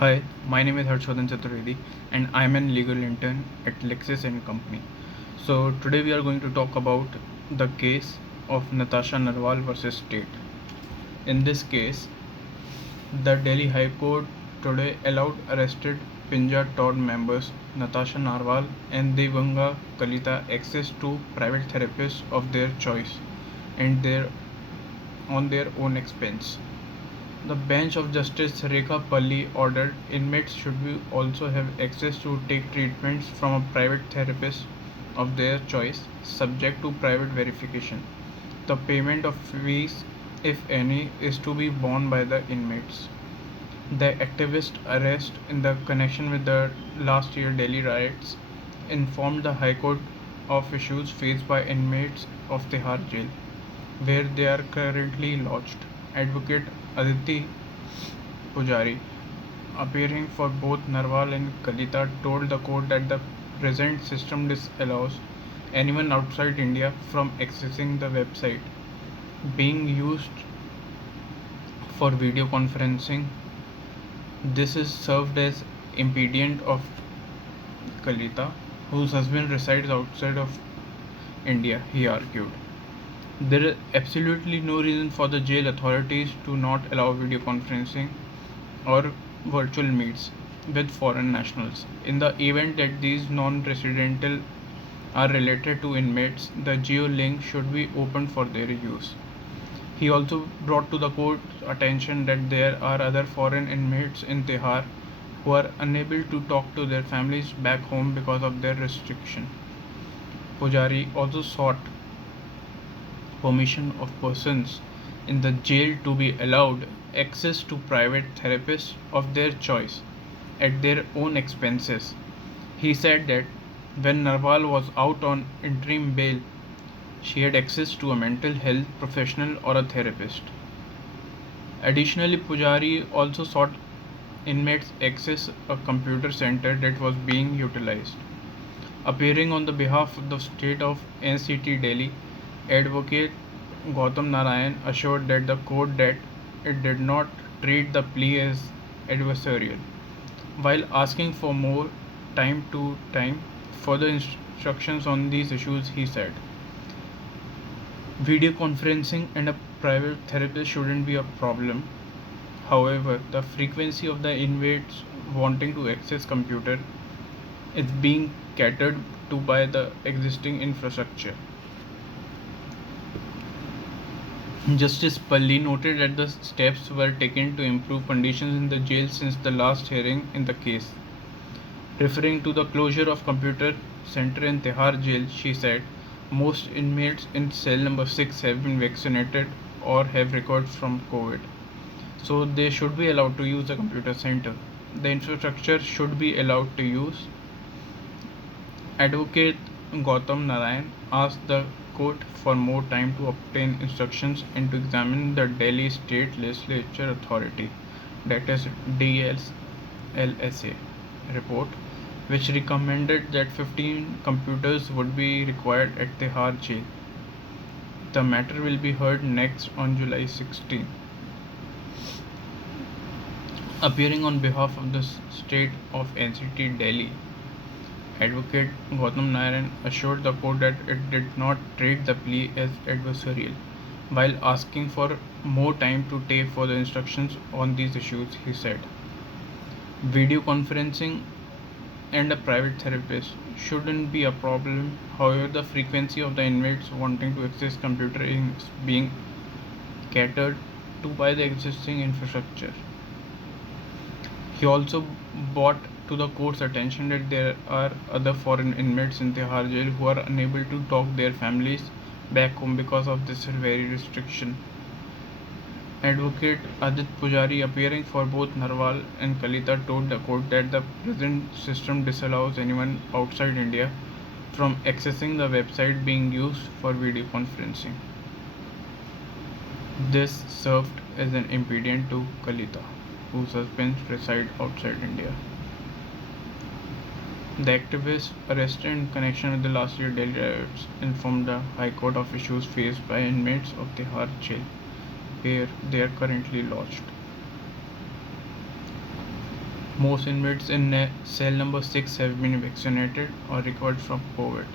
Hi, my name is Harshvardhan Chaturvedi and I'm an legal intern at Lexis and Company. So today we are going to talk about the case of Natasha Narwal versus State. In this case, the Delhi High Court today allowed arrested Pinja Todd members Natasha Narwal and Devganga Kalita access to private therapists of their choice and on their own expense. The bench of Justice Rekha Palli ordered inmates should be also have access to take treatments from a private therapist of their choice, subject to private verification. The payment of fees, if any, is to be borne by the inmates. The activist arrest in the connection with the last year Delhi riots informed the High Court of issues faced by inmates of Tihar jail, where they are currently lodged. Advocate Aditi Pujari, appearing for both Narwal and Kalita, told the court that the present system disallows anyone outside India from accessing the website being used for video conferencing. This is served as impediment of Kalita, whose husband resides outside of India, he argued. There is absolutely no reason for the jail authorities to not allow video conferencing or virtual meets with foreign nationals. In the event that these non-residential are related to inmates, the geo link should be opened for their use. He also brought to the court's attention that there are other foreign inmates in Tihar who are unable to talk to their families back home because of their restriction. Pujari also sought permission of persons in the jail to be allowed access to private therapists of their choice at their own expenses. He said that when Narwal was out on interim bail, she had access to a mental health professional or a therapist. Additionally, Pujari also sought inmates access a computer center that was being utilized. Appearing on the behalf of the state of NCT Delhi, Advocate Gautam Narayan assured that the court that it did not treat the plea as adversarial. While asking for more time further instructions on these issues, he said, video conferencing and a private therapist shouldn't be a problem. However, the frequency of the inmates wanting to access computer is being catered to by the existing infrastructure. Justice Palli noted that the steps were taken to improve conditions in the jail since the last hearing in the case. Referring to the closure of computer center in Tihar jail, she said, most inmates in cell number 6 have been vaccinated or have recovered from COVID. So they should be allowed to use the computer center. The infrastructure should be allowed to use. Advocate Gautam Narayan asked the court for more time to obtain instructions and to examine the Delhi State Legislature Authority, that is DLSA, report, which recommended that 15 computers would be required at Tihar jail. The matter will be heard next on July 16. Appearing on behalf of the state of NCT Delhi, Advocate Gautam Narayan assured the court that it did not treat the plea as adversarial. While asking for more time to take further instructions on these issues, he said, video conferencing and a private therapist shouldn't be a problem. However, the frequency of the inmates wanting to access computer is being catered to by the existing infrastructure. He also brought to the court's attention that there are other foreign inmates in Tihar jail who are unable to talk their families back home because of this very restriction. Advocate Adit Pujari, appearing for both Narwal and Kalita, told the court that the present system disallows anyone outside India from accessing the website being used for video conferencing. This served as an impediment to Kalita, whose husbands reside outside India. The activists arrested in connection with the last year Delhi riots informed the High Court of issues faced by inmates of Tihar jail, where they are currently lodged. Most inmates in cell number 6 have been vaccinated or recovered from COVID.